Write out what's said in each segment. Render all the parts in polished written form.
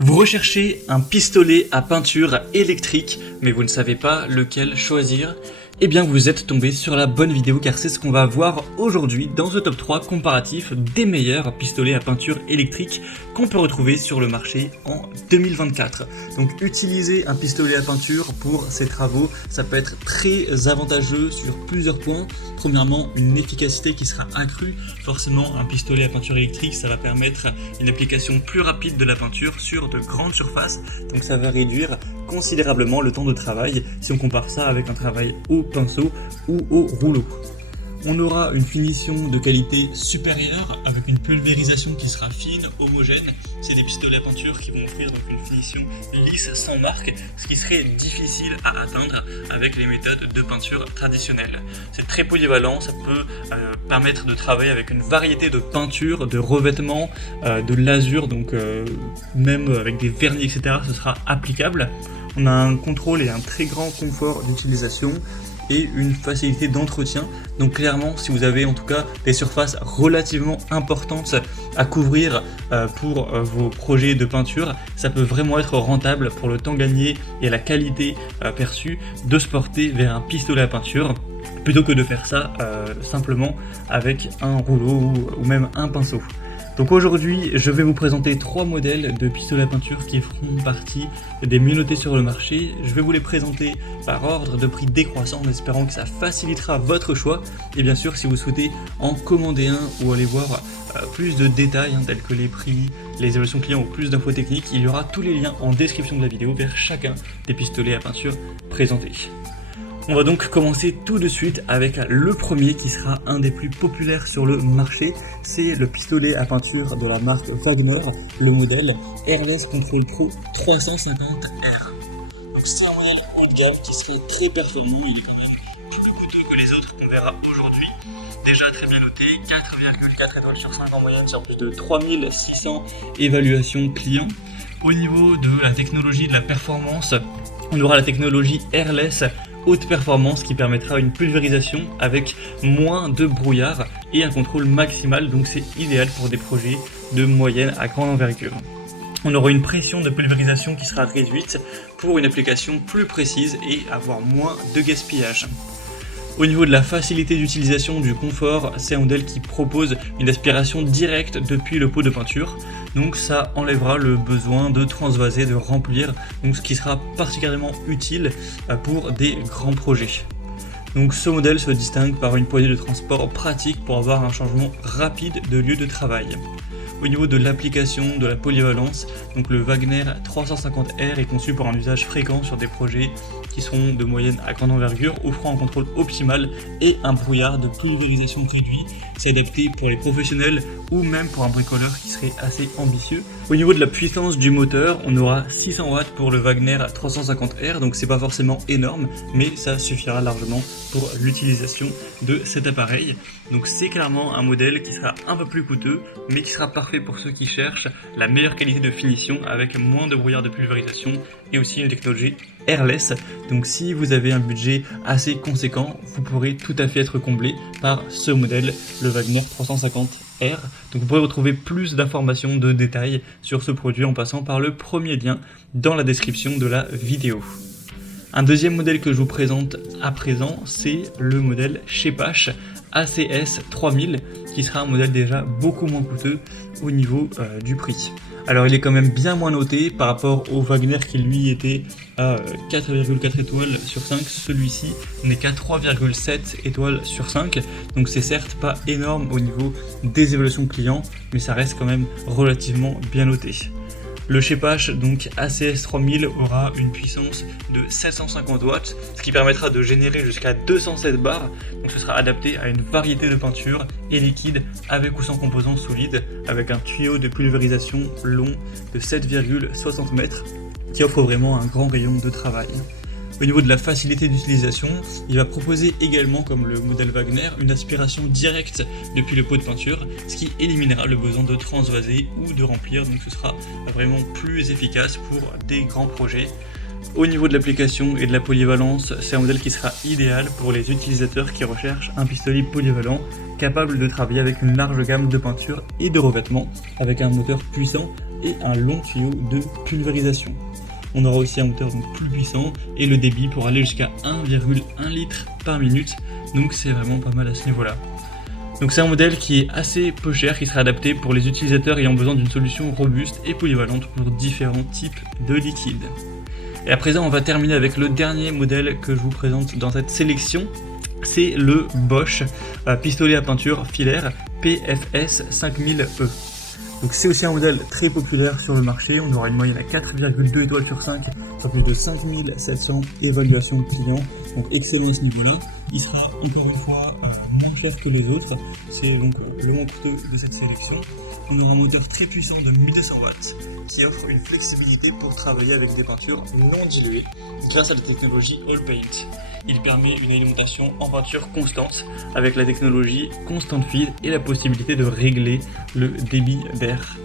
Vous recherchez un pistolet à peinture électrique, mais vous ne savez pas lequel choisir? Eh bien vous êtes tombé sur la bonne vidéo car c'est ce qu'on va voir aujourd'hui dans ce top 3 comparatif des meilleurs pistolets à peinture électrique qu'on peut retrouver sur le marché en 2024. Donc utiliser un pistolet à peinture pour ces travaux, ça peut être très avantageux sur plusieurs points. Premièrement, une efficacité qui sera accrue. Forcément, un pistolet à peinture électrique, ça va permettre une application plus rapide de la peinture sur de grandes surfaces. Donc ça va réduire considérablement le temps de travail si on compare ça avec un travail au pinceau ou au rouleau. On aura une finition de qualité supérieure avec une pulvérisation qui sera fine, homogène. C'est des pistolets à peinture qui vont offrir donc une finition lisse sans marque, ce qui serait difficile à atteindre avec les méthodes de peinture traditionnelles. C'est très polyvalent, ça peut permettre de travailler avec une variété de peintures, de revêtements, de lasures, donc même avec des vernis, etc. ce sera applicable. On a un contrôle et un très grand confort d'utilisation et une facilité d'entretien. Donc clairement, si vous avez en tout cas des surfaces relativement importantes à couvrir pour vos projets de peinture, ça peut vraiment être rentable pour le temps gagné et la qualité perçue de se porter vers un pistolet à peinture plutôt que de faire ça simplement avec un rouleau ou même un pinceau. Donc aujourd'hui, je vais vous présenter 3 modèles de pistolets à peinture qui feront partie des mieux notés sur le marché. Je vais vous les présenter par ordre de prix décroissant en espérant que ça facilitera votre choix. Et bien sûr, si vous souhaitez en commander un ou aller voir plus de détails tels que les prix, les évaluations clients ou plus d'infos techniques, il y aura tous les liens en description de la vidéo vers chacun des pistolets à peinture présentés. On va donc commencer tout de suite avec le premier qui sera un des plus populaires sur le marché. C'est le pistolet à peinture de la marque Wagner, le modèle Airless Control Pro 350R. Donc c'est un modèle haut de gamme qui serait très performant, il est quand même plus coûteux que les autres qu'on verra aujourd'hui. Déjà très bien noté, 4,4 étoiles sur 5 en moyenne sur plus de 3600 évaluations clients. Au niveau de la technologie, de la performance, on aura la technologie Airless haute performance qui permettra une pulvérisation avec moins de brouillard et un contrôle maximal, donc c'est idéal pour des projets de moyenne à grande envergure. On aura une pression de pulvérisation qui sera réduite pour une application plus précise et avoir moins de gaspillage. Au niveau de la facilité d'utilisation, du confort, c'est un modèle qui propose une aspiration directe depuis le pot de peinture. Donc ça enlèvera le besoin de transvaser, de remplir, donc ce qui sera particulièrement utile pour des grands projets. Donc ce modèle se distingue par une poignée de transport pratique pour avoir un changement rapide de lieu de travail. Au niveau de l'application, de la polyvalence, donc le Wagner 350R est conçu pour un usage fréquent sur des projets qui seront de moyenne à grande envergure, offrant un contrôle optimal et un brouillard de pulvérisation réduit. C'est adapté pour les professionnels ou même pour un bricoleur qui serait assez ambitieux. Au niveau de la puissance du moteur, on aura 600 watts pour le Wagner 350R, donc c'est pas forcément énorme, mais ça suffira largement pour l'utilisation de cet appareil. Donc c'est clairement un modèle qui sera un peu plus coûteux, mais qui sera parfait pour ceux qui cherchent la meilleure qualité de finition avec moins de brouillard de pulvérisation et aussi une technologie Airless. Donc si vous avez un budget assez conséquent, vous pourrez tout à fait être comblé par ce modèle, le Wagner 350R. Donc vous pourrez retrouver plus d'informations, de détails sur ce produit en passant par le premier lien dans la description de la vidéo. Un deuxième modèle que je vous présente à présent, c'est le modèle Chepash ACS 3000 qui sera un modèle déjà beaucoup moins coûteux au niveau du prix. Alors il est quand même bien moins noté par rapport au Wagner qui lui était à 4,4 étoiles sur 5, celui-ci n'est qu'à 3,7 étoiles sur 5, donc c'est certes pas énorme au niveau des évaluations clients, mais ça reste quand même relativement bien noté. Le Chepash, donc ACS 3000, aura une puissance de 750 watts, ce qui permettra de générer jusqu'à 207 bars. Donc ce sera adapté à une variété de peintures et liquides avec ou sans composants solides, avec un tuyau de pulvérisation long de 7,60 mètres qui offre vraiment un grand rayon de travail. Au niveau de la facilité d'utilisation, il va proposer également, comme le modèle Wagner, une aspiration directe depuis le pot de peinture, ce qui éliminera le besoin de transvaser ou de remplir, donc ce sera vraiment plus efficace pour des grands projets. Au niveau de l'application et de la polyvalence, c'est un modèle qui sera idéal pour les utilisateurs qui recherchent un pistolet polyvalent capable de travailler avec une large gamme de peintures et de revêtements, avec un moteur puissant et un long tuyau de pulvérisation. On aura aussi un moteur donc plus puissant et le débit pour aller jusqu'à 1,1 litre par minute, donc c'est vraiment pas mal à ce niveau-là. Donc c'est un modèle qui est assez peu cher, qui sera adapté pour les utilisateurs ayant besoin d'une solution robuste et polyvalente pour différents types de liquides. Et à présent, on va terminer avec le dernier modèle que je vous présente dans cette sélection. C'est le Bosch pistolet à peinture filaire PFS 5000E. Donc c'est aussi un modèle très populaire sur le marché. On aura une moyenne à 4,2 étoiles sur 5 sur plus de 5700 évaluations de clients. Donc excellent à ce niveau-là. Il sera encore une fois moins cher que les autres. C'est donc le moins coûteux de cette sélection. On aura un moteur très puissant de 1200 watts qui offre une flexibilité pour travailler avec des peintures non diluées grâce à la technologie All Paint. Il permet une alimentation en peinture constante avec la technologie Constant Feed et la possibilité de régler le débit d'air.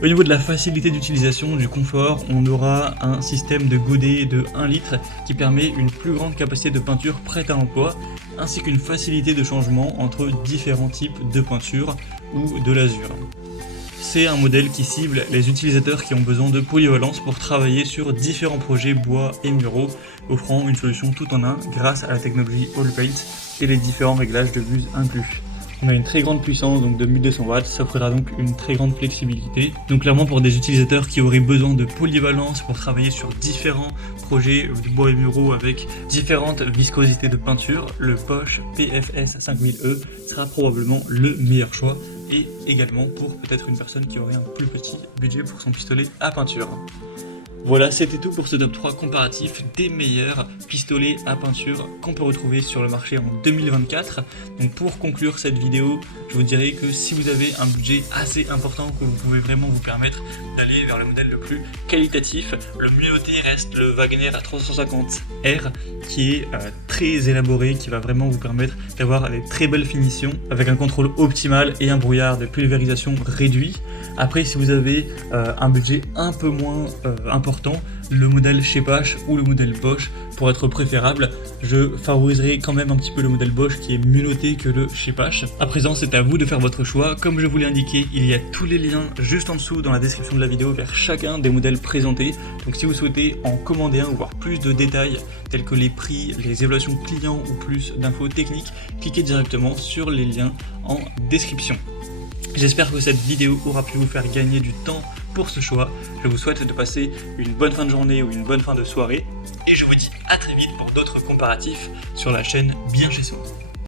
Au niveau de la facilité d'utilisation, du confort, on aura un système de godet de 1 litre qui permet une plus grande capacité de peinture prête à l'emploi, ainsi qu'une facilité de changement entre différents types de peinture ou de lasure. C'est un modèle qui cible les utilisateurs qui ont besoin de polyvalence pour travailler sur différents projets bois et muraux, offrant une solution tout en un grâce à la technologie All Paint et les différents réglages de buse inclus. On a une très grande puissance donc de 1200 watts, ça offrira donc une très grande flexibilité. Donc clairement pour des utilisateurs qui auraient besoin de polyvalence pour travailler sur différents projets de bois et muraux avec différentes viscosités de peinture, le Bosch PFS 5000E sera probablement le meilleur choix et également pour peut-être une personne qui aurait un plus petit budget pour son pistolet à peinture. Voilà, c'était tout pour ce top 3 comparatif des meilleurs pistolets à peinture qu'on peut retrouver sur le marché en 2024. Donc pour conclure cette vidéo, je vous dirais que si vous avez un budget assez important, que vous pouvez vraiment vous permettre d'aller vers le modèle le plus qualitatif, le mieux noté reste le Wagener A350R qui est très élaboré, qui va vraiment vous permettre d'avoir des très belles finitions avec un contrôle optimal et un brouillard de pulvérisation réduit. Après, si vous avez un budget un peu moins important, le modèle Schepasch ou le modèle Bosch pour être préférable, je favoriserai quand même un petit peu le modèle Bosch qui est mieux noté que le Schepasch. À présent, c'est à vous de faire votre choix. Comme je vous l'ai indiqué, il y a tous les liens juste en dessous dans la description de la vidéo vers chacun des modèles présentés. Donc si vous souhaitez en commander un ou voir plus de détails tels que les prix, les évaluations clients ou plus d'infos techniques, cliquez directement sur les liens en description. J'espère que cette vidéo aura pu vous faire gagner du temps pour ce choix. Je vous souhaite de passer une bonne fin de journée ou une bonne fin de soirée. Et je vous dis à très vite pour d'autres comparatifs sur la chaîne Bien Chez Soi.